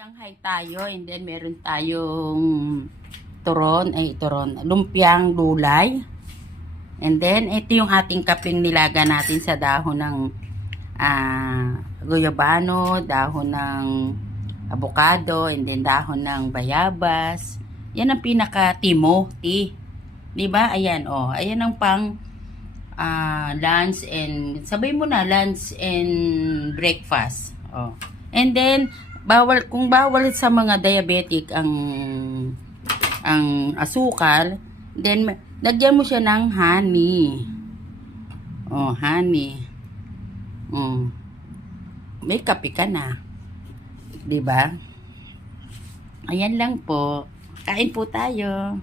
Shanghai tayo, and then meron tayong lumpiang gulay. And then, ito yung ating kaping nilaga natin sa dahon ng guyabano, dahon ng avocado, and then dahon ng bayabas. Yan ang pinaka-timo, diba? Ayan, ayan ang pang lunch and, sabay mo na, lunch and breakfast. And then, kung bawal sa mga diabetic ang asukal, then lagyan mo siya ng honey. Honey. May kape ka na. 'Di ba? Ayan lang po. Kain po tayo.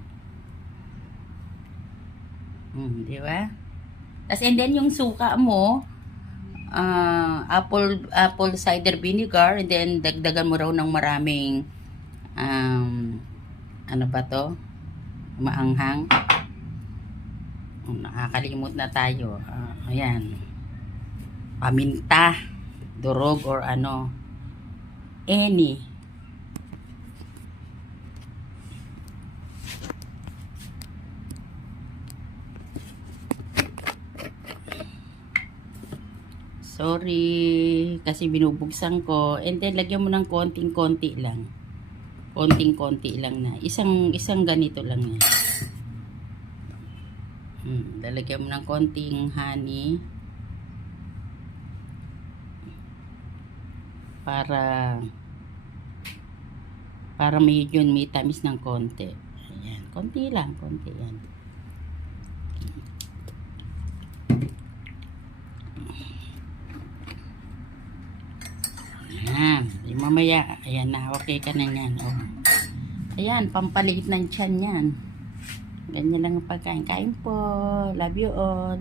'Di ba? Tas and then yung suka mo, apple cider vinegar, and then dagdagan mo raw ng maraming ano ba to? Maanghang. Nakakalimot na tayo. Ayan. Paminta, durog or any. Sorry, kasi binubugsan ko. And then, lagyan mo ng konting-konti lang. Konting-konti lang na. Isang ganito lang yan. Lalagyan mo ng konting honey. Para medyo may tamis ng konti. Ayan. Konti lang. Konti yan. Mamaya, ayan na, okay ka na yan. Ayan, pampaliit ng tiyan yan. Ganyan lang ang pagkain. Kain po. Love you all.